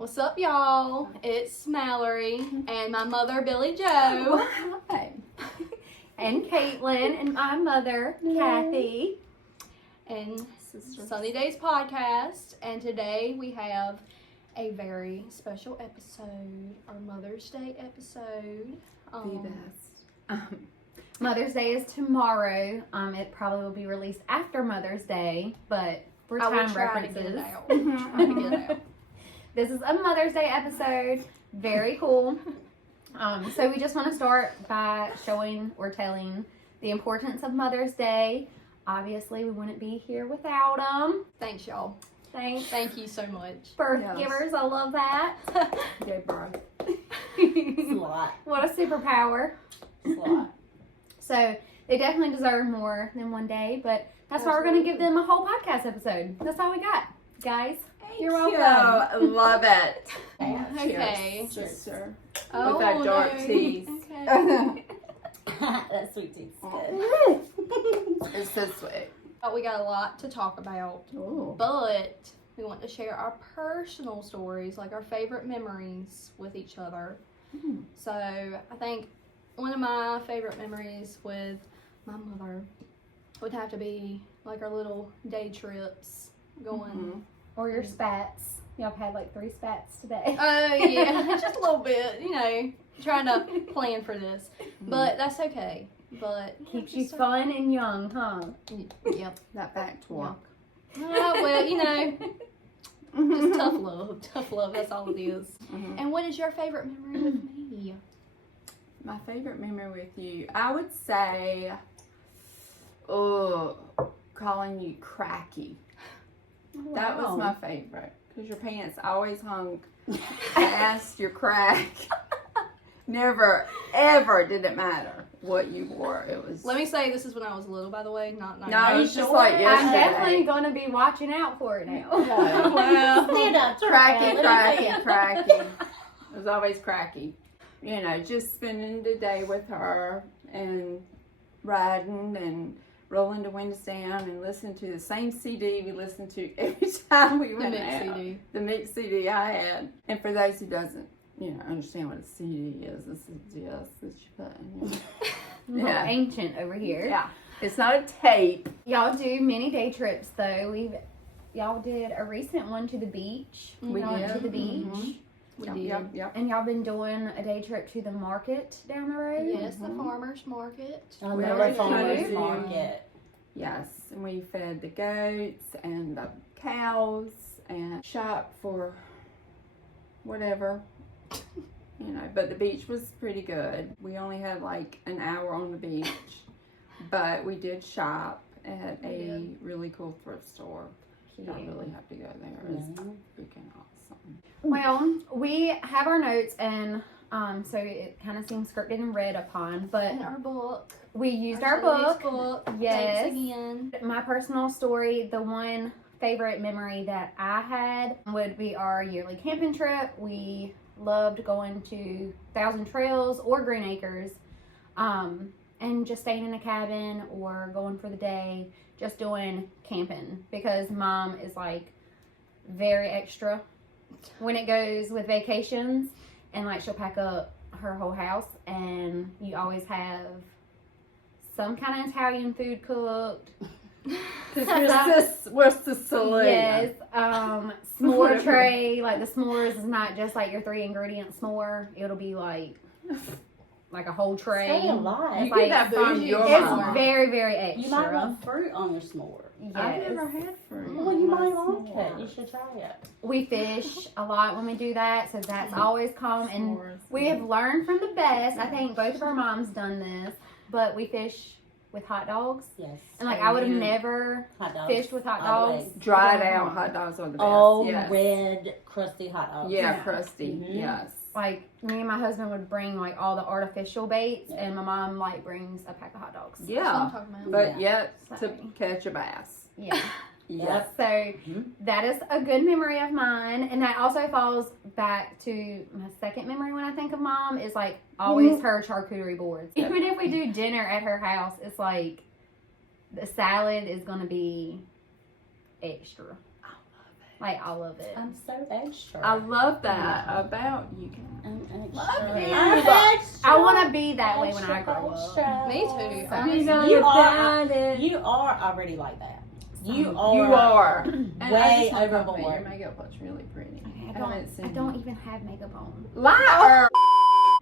What's up, y'all? It's Mallory and my mother, Billy Joe. Hi. And Caitlin and my mother, Kathy. And Sunny Dayz podcast. And today we have a very special episode, our Mother's Day episode. The best. Mother's Day is tomorrow. It probably will be released after Mother's Day, but for time references. To get it out. Try to get it out. This is a Mother's Day episode. Very cool. So we just want to start by showing or telling the importance of Mother's Day. Obviously, we wouldn't be here without them. Thanks, y'all. Thanks. Thank you so much. Birth givers, I love that. Yay, bro. It's a lot. What a superpower. It's a lot. So they definitely deserve more than one day, but that's why we're going to give them a whole podcast episode. That's all we got, guys. You're welcome. Love it. Okay. Cheers. Sure. Oh, With that dark no. tea. Okay. That sweet tea's good. It's so sweet. But we got a lot to talk about. Ooh. But we want to share our personal stories, like our favorite memories with each other. Mm. So I think one of my favorite memories with my mother would have to be like our little day trips going. Mm-hmm. Or your spats. Y'all had like 3 spats today. Oh yeah, just a little bit, trying to plan for this. But that's okay. But Keeps you fun and young, huh? Yep. That back talk. Well, just tough love. Tough love, that's all it is. Mhm. And what is your favorite memory with me? My favorite memory with you, I would say, calling you cracky. That was my favorite. Because your pants always hung past your crack. Never, ever did it matter what you wore. It was. Let me say, this is when I was little, by the way, not No, it's just like I'm yesterday. definitely going to be watching out for it now. Well, Stand up, turn Cracky, around, let me see cracky, it. cracky. It was always cracky. Just spending the day with her and riding and rolling the windows down and listening to the same CD we listened to every time we the went mix out. CD. The mix CD I had. And for those who doesn't, understand what a CD is, this is just that you put in A little ancient over here. Yeah. It's not a tape. Y'all do many day trips though. Y'all did a recent one to the beach. We Y'all went did. to the beach. Mhm. We Yep, did. yep. And y'all been doing a day trip to the market down the road? Yes, the farmer's market. I We love always the farmer's do. market. Yes, and we fed the goats and the cows and shop for whatever, but the beach was pretty good. We only had like an hour on the beach, but we did shop at a really cool thrift store. I really have to go there. It was freaking awesome. Well, we have our notes and so it kind of seems scripted and read upon, but In our book. we used our book. Yes. Thanks again. My personal story, the one favorite memory that I had would be our yearly camping trip. We loved going to Thousand Trails or Green Acres and just staying in a cabin or going for the day, just doing camping because Mom is like very extra when it goes with vacations, and like she'll pack up her whole house and you always have some kind of Italian food cooked. What's the saloon? Yes, s'more tray. Like the s'mores is not just like your 3 ingredient s'more. It'll be like a whole tray. Stay alive. You Like, get that from bougie. your It's mama. very, very extra. You might want fruit on your s'more. Yes. I've never had fruit. Well, you might on like my it. You s'more. should try it. We fish a lot when we do that, so that's always calm. And S'mores. we have learned from the best. I think both of our moms done this, but we fish with hot dogs. Yes. And like I would have Yeah. never Hot dogs. fished with hot All the dogs. way. Dried out hot dogs are the best. Oh, yes. red, crusty hot dogs. Yeah, Yeah. crusty. Mhm. Yes. Like me and my husband would bring like all the artificial baits, and my mom like brings a pack of hot dogs. That's what I'm Yeah. talking about. But Yeah. yet to Sorry. catch a bass. Yeah. Yes. So Mhm. that is a good memory of mine, and that also falls back to my second memory when I think of Mom is like always her charcuterie boards. Even if we do dinner at her house, it's like the salad is gonna be extra. Like, I love it. I'm so extra. I love that about you. I'm Love extra. you. I'm extra. I want to be that way when I Extra, grow up. extra. Me too. So- Honestly. You are already like that. You are. You are. And I way just want to overboard. compliment Your makeup looks really pretty. Okay, haven't I seen don't you. even have makeup on. Liar!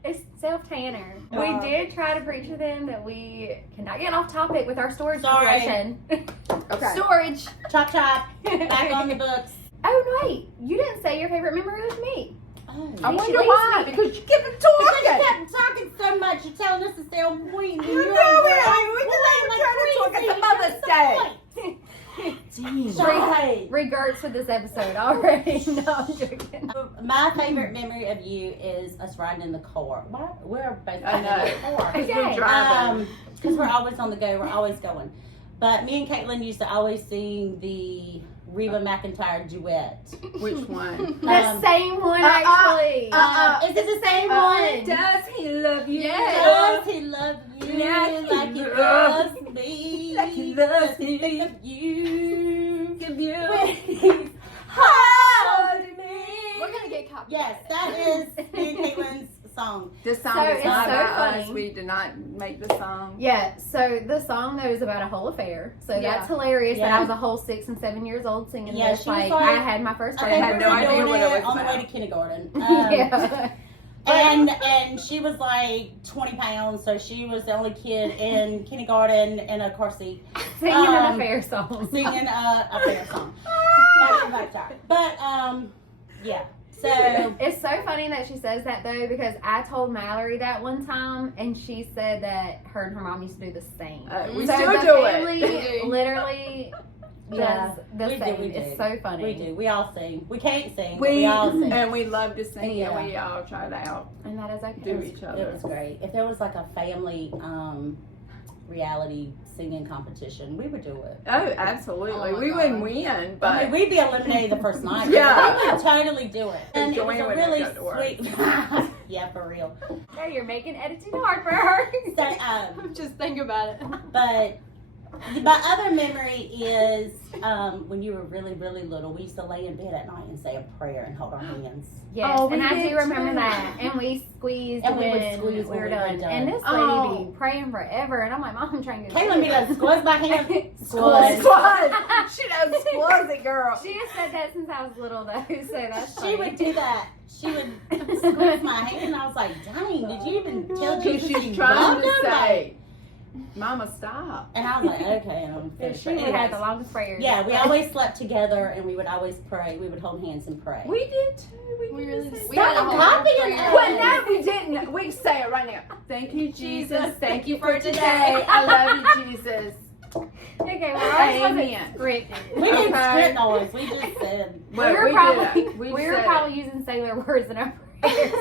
It's self-tanner. Oh. We did try to preach to them that we cannot get off topic with our storage Sorry. situation. Okay. Storage. Chop chop. Back on the books. Oh, no, wait. You didn't say your favorite memory was me. Oh. I See, wonder she leaves why. me. Because you kept Because you talking. kept talking so much, you're telling us to stay on point. I know, we can let Mother's Day. Sorry. Regards to this episode already. No, I'm joking. My favorite memory of you is us riding in the car. Why? We're both I in know. the car. Because Okay. we're driving. Because we're always on the go. We're always going. But me and Caitlin used to always sing the Reba McEntire duet. Which one? The same one, actually. Is it the same one? Does he love you? Does he love you Like he like he loves loves me? like he loves Does he think of you? Give you. Hold me. We're gonna get copied. Yes, that is me and Caitlin's song. This song So is it's not so about funny. us. We did not make the song. Yeah, so the song though is about a whole affair. So Yeah. that's hilarious that Yeah. I was a whole 6 and 7 years old singing Yeah, this. she was Like, like- I had my first I They think had we no were idea doing what it was on the way about. to kindergarten. yeah. And she was like 20 pounds, so she was the only kid in kindergarten in a car seat Singing an affair song. singing a fair song. But yeah. So It's so funny that she says that though, because I told Mallory that one time and she said that her and her mom used to do the same. We So still the do family it. literally Yeah. does the We do, same. we do. It's so funny. we do. We all sing. We can't sing, but We we all sing. and we love to sing, Yeah. and we all try it out. And that is okay. Do each It other. was great. If there was like a family reality singing competition, we would do it. Oh, absolutely. Oh my we God. wouldn't win, but I mean, we'd be eliminated the first night. Yeah. We would totally do it. And it was Joanne a wouldn't really go to work. sweet. Yeah, for real. No, you're making editing hard for her. So, Just think about it. but my other memory is when you were really, really little. We used to lay in bed at night and say a prayer and hold our hands. Yes, Oh, we and I did do remember too. that. And we squeezed And we would when squeeze we when were we were done. done. And this lady Oh. be praying forever, and I'm like, Mom, I'm trying to go. to Caitlin be sleep." like, squeeze my hand. Squaz. Squaz. She does squaz it, girl. She has said that since I was little, though, so that's She funny. would do that. She would squeeze my hand, and I was like, dang, did you even tell Jesus She's you trying loved to him? say, Mama, stop. And I was like, okay, and I'm And finished. she would have the longest prayers. Yeah, we always slept together, and we would always pray. We would hold hands and pray. We did too. We did really the same we thing. had a whole copying prayer. us. Well, no, we didn't. We say it right now. Thank you, Jesus. Thank you for today. I love you, Jesus. Okay, well, I was Amen. scripted. We didn't Okay. script noise. We just said. Well, we were we probably did it. we We were said probably using sailor words in our prayers.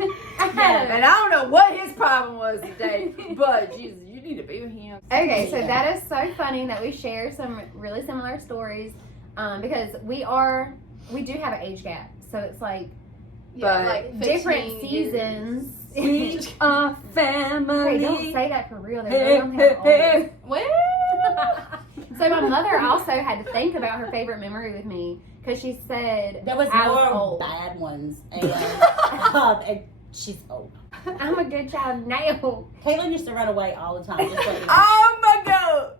Yeah. And I don't know what his problem was today, but Jesus, you need to be with him. Okay, so Yeah. that is so funny that we share some really similar stories, because we do have an age gap, so it's like But like different 15 years. seasons. We are family. Hey, don't say that for real. They're Hey, really hey, gonna hey. Well, So my mother also had to think about her favorite memory with me because she said There was I was more old. bad ones, and she's old. I'm a good child now. Caitlin used to run away all the time. Just so you know. Oh my God.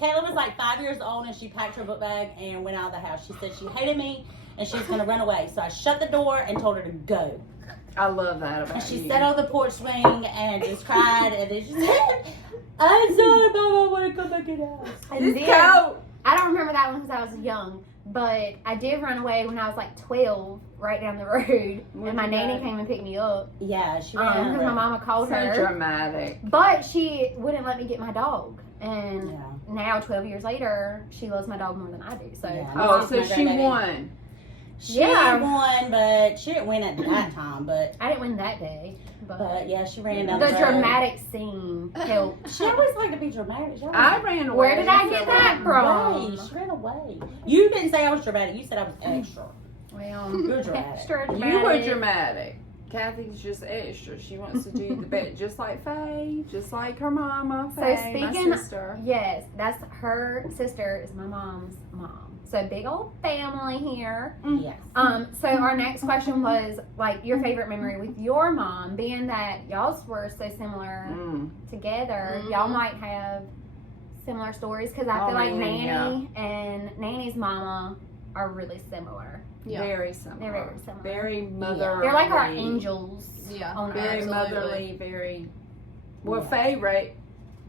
Caitlin was like 5 years old, and she packed her book bag and went out of the house. She said she hated me, and she was going to run away. So I shut the door and told her to go. I love that about And she you. sat on the porch swing and just cried, and then she said, I'm sorry, Mama, I want to come back in the house. And This then, coat. I don't remember that one because I was young, but I did run away when I was like 12, right down the road, Where'd and my you nanny go? came and picked me up Yeah, she because ran my mama called So her. dramatic. But she wouldn't let me get my dog, and Yeah. now 12 years later, she loves my dog more than I do. So Yeah. Oh, She's so my she grandbaby. won. She Yeah. won, but she didn't win at that time. But I didn't win that day, but yeah, she ran down the the road. dramatic scene helped. She always liked to be dramatic. She always I ran away. Where did I get that from? away. She ran away. You didn't say I was dramatic. You said I was extra. Well, You're dramatic. extra You were dramatic. dramatic. Kathy's just extra. She wants to do the best, just like Faye, just like her mama, So Faye, speaking, my sister. yes, that's her sister is my mom's mom. So big old family here. Yes. So our next question was like your favorite memory with your mom, being that y'all were so similar together. Y'all might have similar stories because I feel like Nanny and Nanny's mama are really similar. Yeah. Very similar. They're very similar. Very motherly. They're like our angels. Yeah. On Very earth. motherly. Very. Well, Yeah. Faye, right?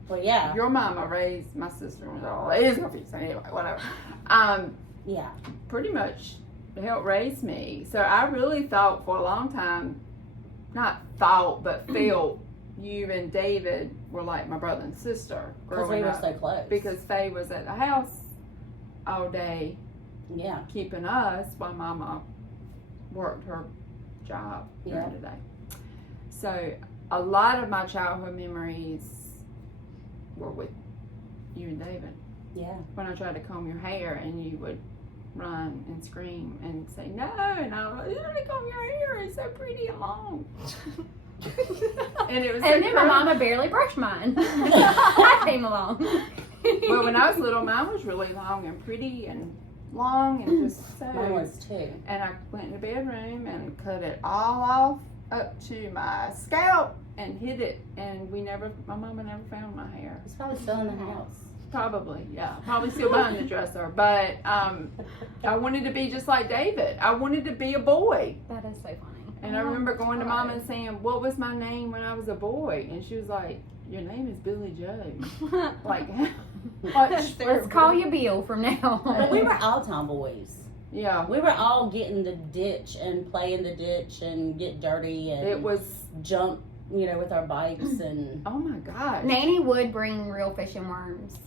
Well, yeah. Your mama raised my sister-in-law. It is confusing. Anyway, whatever. Yeah. Pretty much helped raise me. So I really thought for a long time, not thought, but felt you and David were like my brother and sister Because growing we were up. so close. Because Faye was at the house all day Yeah. keeping us while Mama worked her job during Yeah. the day. So a lot of my childhood memories were with you and David. Yeah. When I tried to comb your hair and you would run and scream and say no, and I was like, "You need to comb your hair, it's so pretty and long." And it was And so then my cruel. mama barely brushed mine. I came along. Well, when I was little, mine was really long and pretty and long and just so. Mine was too. And I went in the bedroom and cut it all off up to my scalp and hid it. And my mama never found my hair. It's probably still in the house. Probably, yeah. Probably still behind the dresser. But I wanted to be just like David. I wanted to be a boy. That is so funny. And I remember going to Mama and saying, "What was my name when I was a boy?" And she was like, "Your name is Billy Joe." Like, Let's call you Bill from now But on. we were all tomboys. yeah. We were all get in the ditch and play in the ditch and get dirty and It was, jump, with our bikes and oh my gosh. Nanny would bring real fish and worms.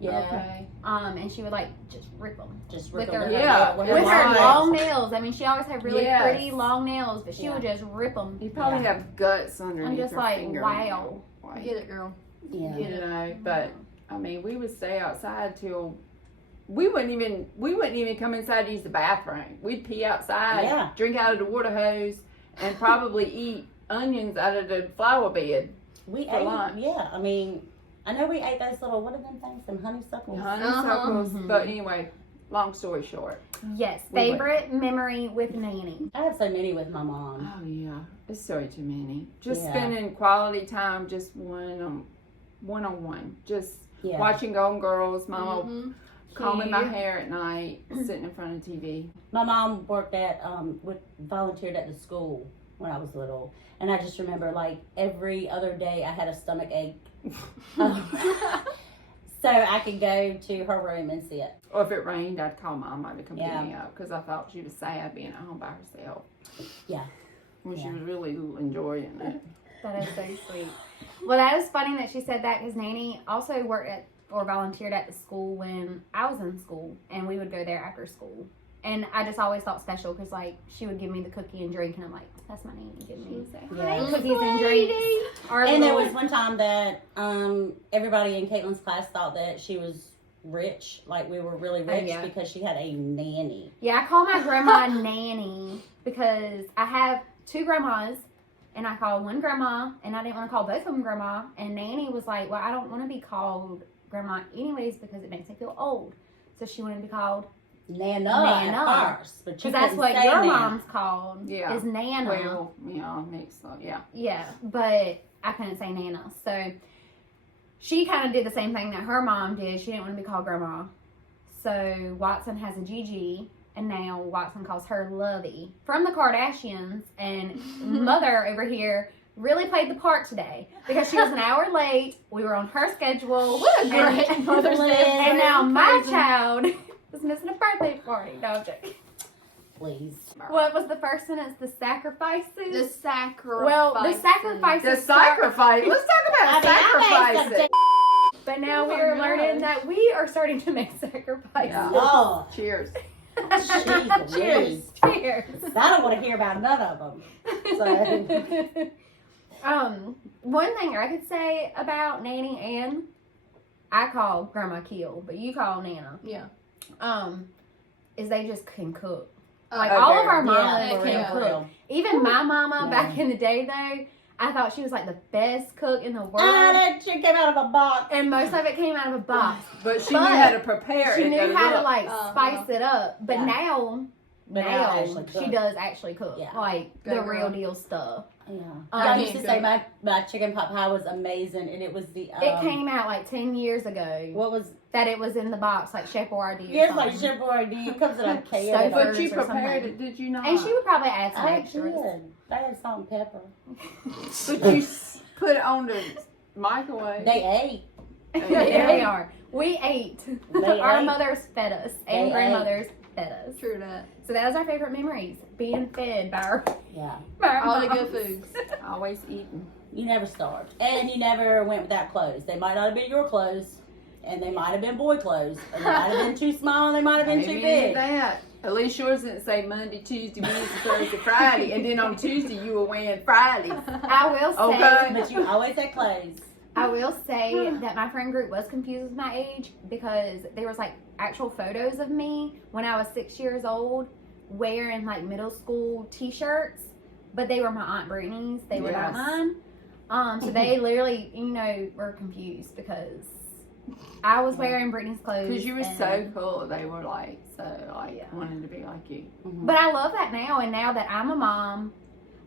yeah, Okay. And she would just rip them just with rip her them Yeah, with with her Right. long nails. I mean, she always had really Yes. pretty long nails, but she Yeah. would just rip them. You probably have guts underneath I'm just your like, finger. wow. Like, Get it, girl. Yeah. you know, but I mean, we would stay outside till we wouldn't even come inside to use the bathroom. We'd pee outside, Yeah. drink out of the water hose, and probably eat onions out of the flower bed. We For ate, lunch. yeah. I mean, I know we ate those little, what are them things? Them honeysuckles. Honeysuckles. Mhm. But anyway, long story short. Yes, We would. favorite memory with Nanny. I have so many with my mom. Oh yeah, it's so too many. Just Yeah. spending quality time, just one on one. Just Yeah. watching Golden Girls. Mama Mhm. combing my Cute. hair at night, sitting in front of TV. My mom worked at, volunteered at the school when I was little. And I just remember, like, every other day I had a stomach ache. So I could go to her room and sit. Or if it rained, I'd call Mama to come Yeah. pick me up because I thought she was sad being at home by herself. Yeah. When she Yeah. was really enjoying it. That is so sweet. Well, that is funny that she said that because Nanny also worked at or volunteered at the school when I was in school, and we would go there after school. And I just always felt special because, she would give me the cookie and drink, and I'm like, that's my Nanny giving me Yeah. cookies and drinks. Our And there little- was one time that everybody in Caitlin's class thought that she was rich, like we were really rich yeah. because she had a nanny. Yeah, I call my grandma Nanny because I have two grandmas, and I call one grandma, and I didn't want to call both of them grandma. And Nanny was like, well, I don't want to be called grandma anyways because it makes me feel old. So she wanted to be called, Nana, Nana. at first, but you because that's couldn't what say your Nana. mom's called, Yeah. is Nana. Well, mixed up, yeah. Yeah, but I couldn't say Nana. So she kind of did the same thing that her mom did. She didn't want to be called grandma. So Watson has a Gigi, and now Watson calls her Lovey from the Kardashians. And Mother over here really played the part today because she was an hour late. We were on her schedule. What a great and, Mother's Day. and now my Crazy. child was missing a birthday party. No, I'm joking. Please. What was the first sentence? The sacrifices? The sacrifice. Well, the sacrifices. The sacrifice. Let's talk about sacrifices. But now we Oh, are no. learning that we are starting to make sacrifices. Yeah. Oh, Cheers. jeez Cheers. Louise. Cheers. I don't want to hear about none of them. So, one thing I could say about Nanny and I call Grandma Kill, but you call Nana. Yeah. Is they just can cook. Like Oh, all of very- our Yeah, mamas for can real, for cook. real. Even my mama Yeah. back in the day, though, I thought she was like the best cook in the world. That shit came out of a box. And most of it came out of a box. But she But knew how to prepare She it. knew to how to look. like Uh-huh. spice it up. But Yeah. now But now I actually she cook. does actually cook. Yeah. Like Go the girl. real deal stuff. Yeah. I I can't used to say my chicken pot pie was amazing, and it was the It came out like 10 years ago what was that it was in the box, like Chef Boyardee. yeah, it's like Chef Boyardee. It comes in a can. Stove But first you or prepared something. it, did you not? And she would probably add some I extras. did. I had salt and pepper. But you put it on the microwave. They ate. They are. We ate. They Our ate. mothers fed us, and They grandmothers fed us. True that. So that was our favorite memories: being fed by our, Yeah. by our All the moms. good foods. Always eating. You never starved, and you never went without clothes. They might not have been your clothes, and they might have been boy clothes, and they might have been too small, and they might have been too Maybe big. that. At least yours didn't say Monday, Tuesday, Wednesday, Thursday, Friday, and then on Tuesday you were wearing Fridays. I will say. Okay. But you always had clothes. I will say that my friend group was confused with my age because there was like actual photos of me when I was 6 years old wearing like middle school t-shirts, but they were my Aunt Brittany's. They were not Yes. mine. So they literally, were confused because I was wearing Brittany's clothes. Because you were and- so cool. They were like, Yeah. wanting to be like you. But I love that now, and now that I'm a mom,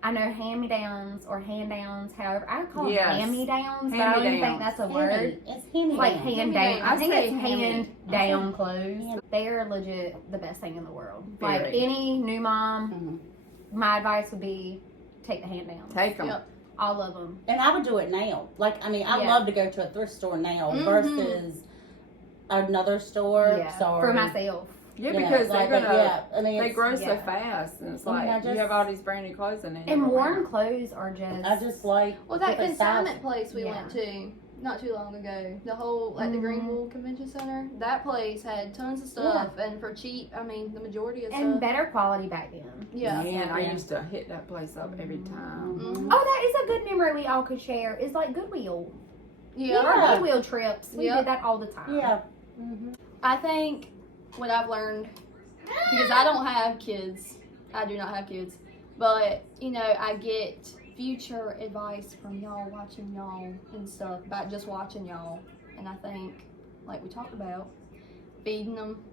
I know hand-me-downs or hand-downs, however. I call them Yes. hand-me-downs, but I don't even think that's a word. It's handy. It's like hand down. I think I it's say hand hand. down clothes. They are legit the best thing in the world. Like Very. any new mom, Mhm. my advice would be take the hand down. Take them. Yep. All of them. And I would do it now. Like, I mean, I Yeah. love to go to a thrift store now Mhm. versus another store. Yeah. Sorry. For myself. Yeah, You know, because like, they're but gonna. yeah, I mean, They it's- grow so yeah. fast, and it's I mean, like I just- you have all these brand new clothes, and they And never wear warm 'em. clothes are just. I just like Well, that different consignment styles. place we Yeah. went to not too long ago, the whole like the Mhm. Greenville Convention Center, that place had tons of stuff, and for cheap, I mean the majority of and stuff. better quality back then. Yeah. Man, I Yeah. used to hit that place up every time. Mhm. Oh, that is a good memory we all could share. Is like Goodwill. Yeah. Our Goodwill trips. We Yeah. did that all the time. Yeah. Mm-hmm. I think what I've learned, because I don't have kids, I do not have kids, but I get future advice from y'all watching y'all and stuff about just watching y'all, and I think, like we talked about, feeding them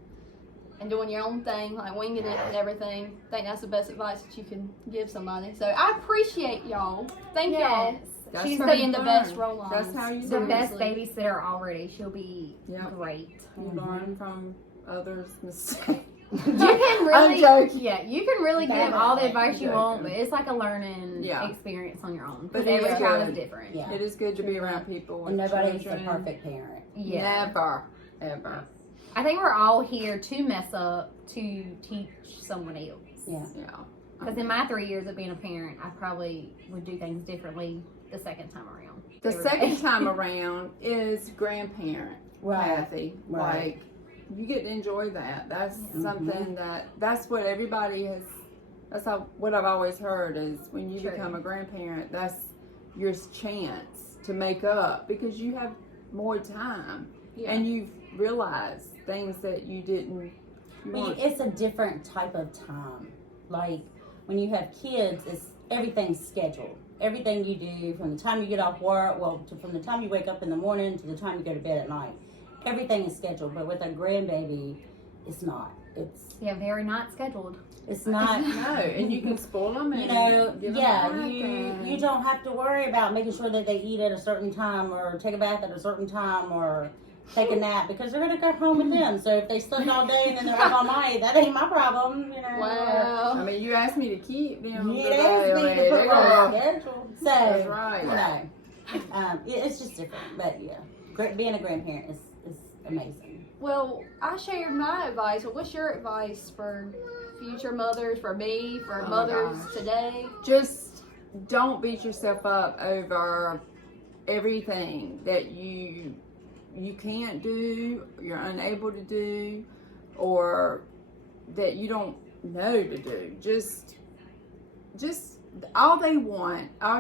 and doing your own thing, like winging it and everything. I think that's the best advice that you can give somebody. So I appreciate y'all. Thank y'all That's She's for how being you the learn. best role model. That's how you the learn. best babysitter already. She'll be Yeah. great. You learn from others' mistakes. You can really, I'm joking. yeah, you can really give all the advice you joking. want, but it's like a learning Yeah. experience on your own. But Because every it's child good. is different. Yeah. It is good to be around people with And nobody's a children. perfect parent. Yeah. Never, ever. I think we're all here to mess up to teach someone else. Yeah. Yeah. Because in my 3 years of being a parent, I probably would do things differently the second time around. The Every second day. time around is grandparent, Kathy. Right. Like, you get to enjoy that. That's Mhm. something that's what everybody has, what I've always heard is when you True. become a grandparent, that's your chance to make up because you have more time Yeah. and you've realized things that you didn't. You Well, weren't- it's a different type of time. Like when you have kids, it's everything's scheduled. Everything you do from the time you get off work, from the time you wake up in the morning to the time you go to bed at night, everything is scheduled. But with a grandbaby, it's not. Yeah, very not scheduled. It's not. No, and you can spoil them. You And know, give 'em yeah, back you and- don't have to worry about making sure that they eat at a certain time or take a bath at a certain time or take a nap because they're gonna go home with them. So if they slept all day and then they're up all night, that ain't my problem. You know. I Wow. mean, you asked me to keep them. Yeah, but that's me to they're put gonna- on the schedule. So That's right. you know, it's just different. But yeah, being a grandparent is amazing. Well, I shared my advice. Well, what's your advice for future mothers, for me, for Oh my mothers gosh. today? Just don't beat yourself up over everything that you can't do, you're unable to do, or that you don't know to do. Just all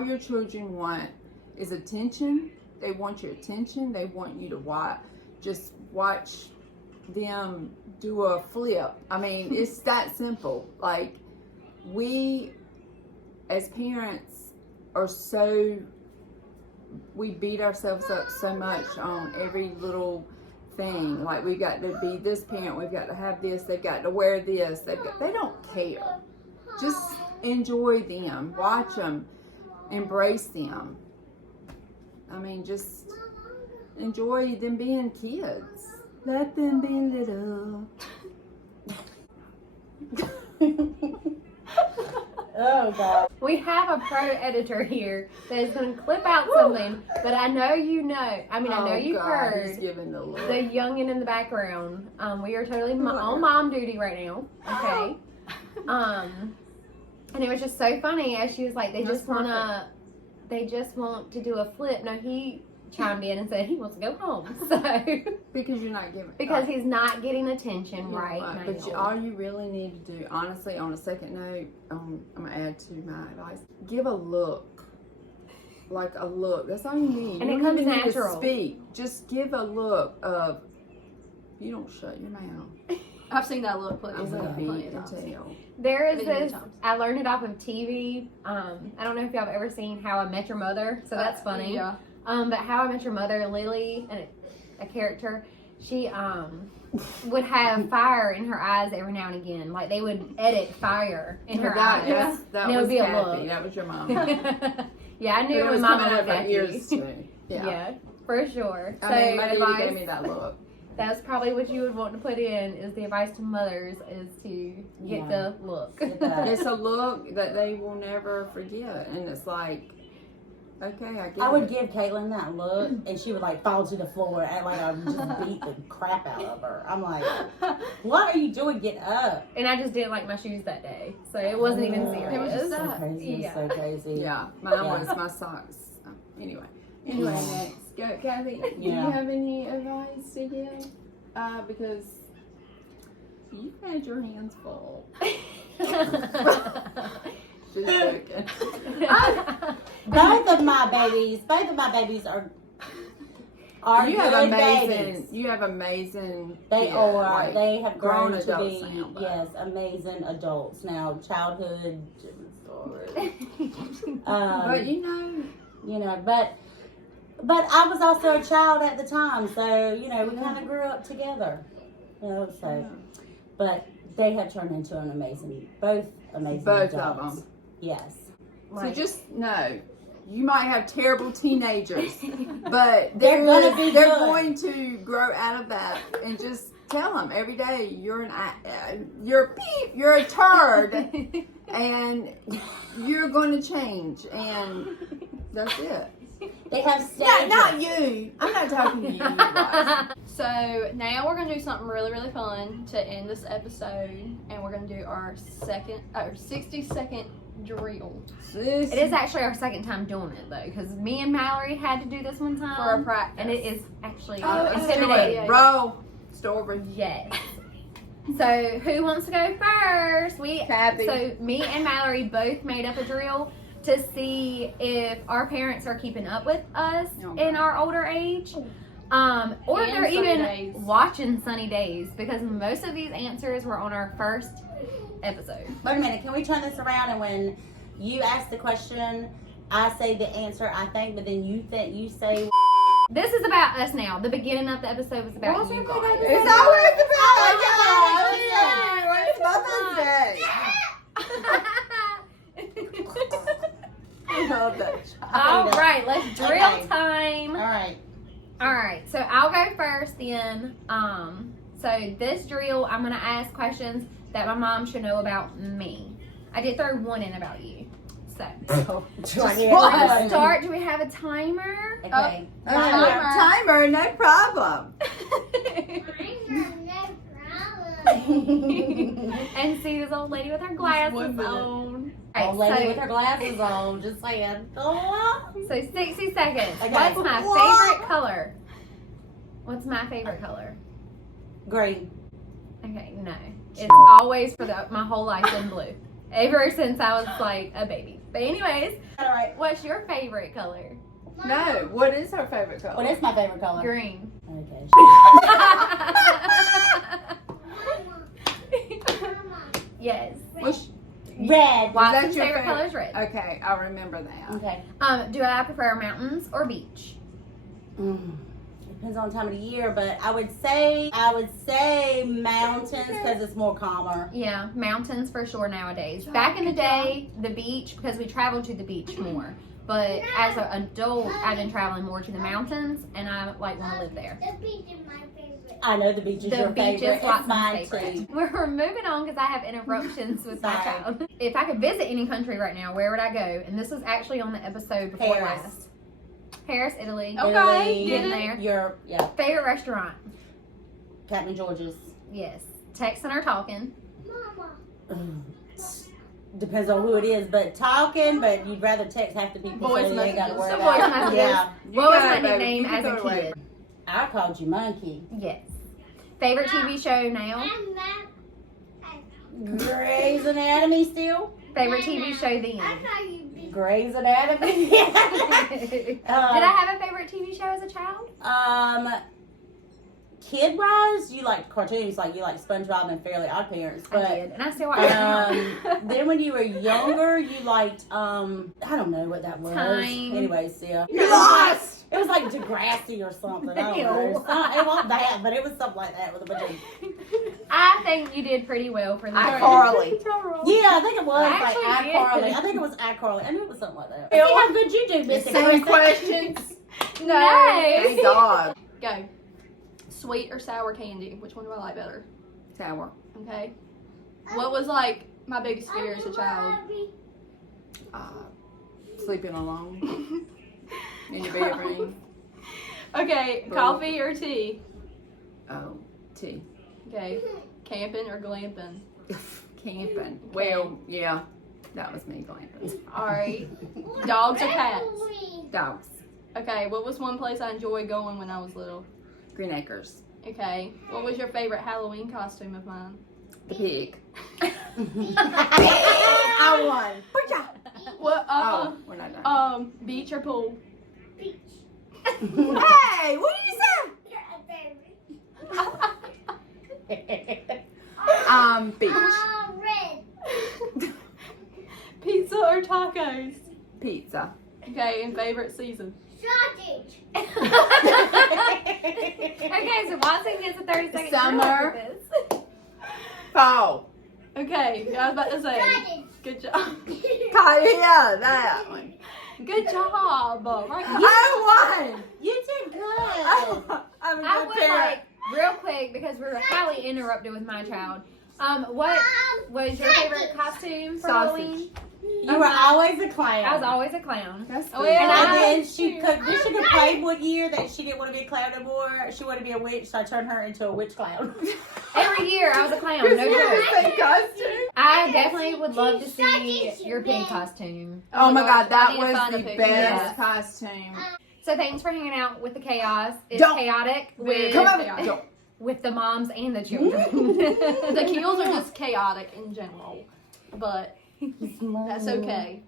your children want is attention. They want your attention. They want you to watch them do a flip. I mean, it's that simple. Like, we as parents are we beat ourselves up so much on every little thing. Like, we got to be this parent, we've got to have this, they've got to wear this, they don't care. Just enjoy them, watch them, embrace them. I mean, just enjoy them being kids. Let them be little. Oh, God. We have a pro editor here that is going to clip out something, but I know you know. I mean, I know you've He's heard giving the look. the youngin' in the background. We are totally on mom duty right now. Okay. And it was just so funny as she was like, they just want to do a flip. No, he chimed in and said he wants to go home. So Because you're not giving. because he's not getting attention right now. But all you really need to do, honestly, on a second note, I'm going to add to my advice. Give a look. Like a look. That's all you need. And you it don't comes even need natural. to speak. Just give a look of, you don't shut your mouth. I've seen that look I'm plenty going to of beat and times. tell. There is Many this, times. I learned it off of TV. I don't know if y'all have ever seen How I Met Your Mother, so that's funny. Yeah. But How I Met Your Mother, Lily, a character, she would have fire in her eyes every now and again. Like, they would edit fire in her eyes. That And it would was be a Kathy. look. That was your mom. Yeah, I knew it was was Mama coming out looked of at her you. ears too. Yeah, for sure. So I mean, my daddy advice, gave me that look. that's probably what you would want to put in, is the advice to mothers is to get the look. Get that. It's a look that they will never forget, and it's like, okay, I get I would it. give Caitlin that look, and she would like fall to the floor and like I would just beat the crap out of her. I'm like, what are you doing? Get up! And I just didn't like my shoes that day, so it wasn't even Oh, serious. It was just so that. crazy. Yeah. So crazy. Yeah, mine Yeah. was my socks. Anyway, next, go, Kathy. Do Yeah. you have any advice to give? Because you've had your hands full. Just joking. Both of my babies are You good have amazing. babies. You have amazing. They kids, are. like, They have grown grown to adults be now, but- yes, amazing adults now. Childhood different story. But you know, but I was also a child at the time, so you know we kind of grew up together. You know, so but they have turned into both amazing both adults. of them. Yes. So just know, you might have terrible teenagers, but They're gonna be they're good. going to grow out of that, and just tell them every day you're you're a turd, and you're going to change, and that's it. They have stages. Not you. I'm not talking to you. You guys. So now we're gonna do something really, really fun to end this episode, and we're gonna do our 60-second drill It is actually our second time doing it though, because me and Mallory had to do this one time, for our practice. and it is actually it's intimidating. yeah. Roll. Story. Yes. So who wants to go first? Kathy. So me and Mallory both made up a drill to see if our parents are keeping up with us in our older age. Or if And they're Sunny even Dayz. watching Sunny Dayz, because most of these answers were on our first episode. Wait a minute, can we turn this around, and when you ask the question, I say the answer I think, but then you say This is about us now. The beginning of the episode was about you guys. It's always about Okay. It's Mother's Day. I love that. All right, let's drill Okay. time. all right. So I'll go first then. So this drill, I'm gonna ask questions that my mom should know about me. I did throw one in about you. So let's start. Do we have a timer? Okay. Timer, no problem. And see this old lady with her glasses 1 minute. on. Old lady Alright, with her glasses on, just saying. so 60 seconds. Okay. What's my favorite color? What's my favorite color? Green. Okay, no. It's always for my whole life been blue. Ever since I was like a baby. But anyways, All right. what's your favorite color? No, what is her favorite color? What is my favorite color? Green. Okay. Yes. Which, Red. Watson's your favorite favorite? color is red. okay, I'll remember that. Okay. Do I prefer mountains or beach? Depends on the time of the year, but I would say mountains because it's more calmer. Yeah, mountains for sure nowadays. Back in the day, the beach, because we traveled to the beach more. But as an adult, I've been traveling more to the mountains, and I want to live there. The beach is my favorite. I know the beach is The your beach favorite. is It's Watson's mine favorite. too. We're moving on because I have interruptions with my Sorry. child. If I could visit any country right now, where would I go? And this was actually on the episode before Paris. last. Paris, Italy. Okay, Italy, get it. there. Europe, yeah. Favorite restaurant? Captain George's. Yes. Texting or talking? Mama. Depends on who it is, but talking, but you'd rather text half the people Voice so you ain't got to messages. worry So about voice it. messages. Yeah. What was got my it, baby. nickname You can as a go away. kid? I called you Monkey. Yes. Favorite TV show now? Grey's Anatomy still? Favorite TV show I then? thought you'd be. Grey's Anatomy? Did I have a favorite TV show as a child? Kid-wise, you like cartoons, like you like SpongeBob and Fairly Odd Parents, I but did, and I still watch it. then when you were younger, you liked I don't know what that was. Time. Anyways, yeah. Lost! It was like Degrassi or something. I don't know. Ew. It wasn't that, but it was something like that with a bunch of. I think you did pretty well for the iCarly. Yeah, I think it was I like actually did. iCarly. I think it was iCarly. I knew it was something like that. See how good you do, Missy. Same questions. No. God. Go. Sweet or sour candy? Which one do I like better? Tower. Okay. What was like my biggest fear as a child? Sleeping alone in your bedroom. Okay, coffee or tea? Oh, tea. Okay. Camping or glamping? Camping. Well, yeah, that was me glamping. Alright. Dogs or cats? Dogs. Okay, what was one place I enjoyed going when I was little? Green Acres. Okay. What was your favorite Halloween costume of mine? The pig. I won. What Oh, we're not done. Beach or pool? Beach. Hey, what did you say? You're a baby. Beach. Red. Pizza or tacos? Pizza. Okay, and favorite season? Sausage. Okay, so Watson gets a 30-second Summer. drill for this. Fall. Okay, I was about to say. Sausage. Good job. Yeah, that one. Good job. Right. I won. You did good. I'm a I good would parent. real quick, because we were highly interrupted with my child. What was your favorite costume for Sausage. Halloween? You were always a clown. I was always a clown. That's Oh, good. yeah. And I- then she complained one year that she didn't want to be a clown anymore. She wanted to be a witch, so I turned her into a witch clown. Every year I was a clown. Because No you're joke. the same costume. I definitely would love to see your pig costume. Oh my God, I that need to was find a the picture. best Yeah. costume. So thanks for hanging out with the chaos. It's Don't. chaotic with, Come chaotic. on. with the moms and the children. The kills are just chaotic in general, but that's okay.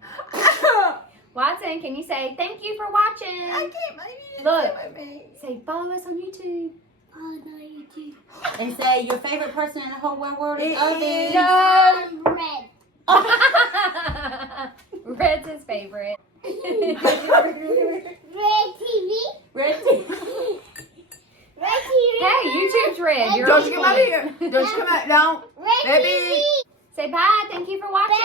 Watson, can you say thank you for watching? I can't believe you didn't Look. say my name. Say follow us on YouTube. Oh, no, you do. And say your favorite person in the whole wide world is It Oven. is. Red. Red's his favorite. Red TV. Red tea. Red TV. Hey, YouTube's red. You're Don't on you come out point. here. Don't you come out. Don't. Red Baby. TV. Say bye. Thank you for watching.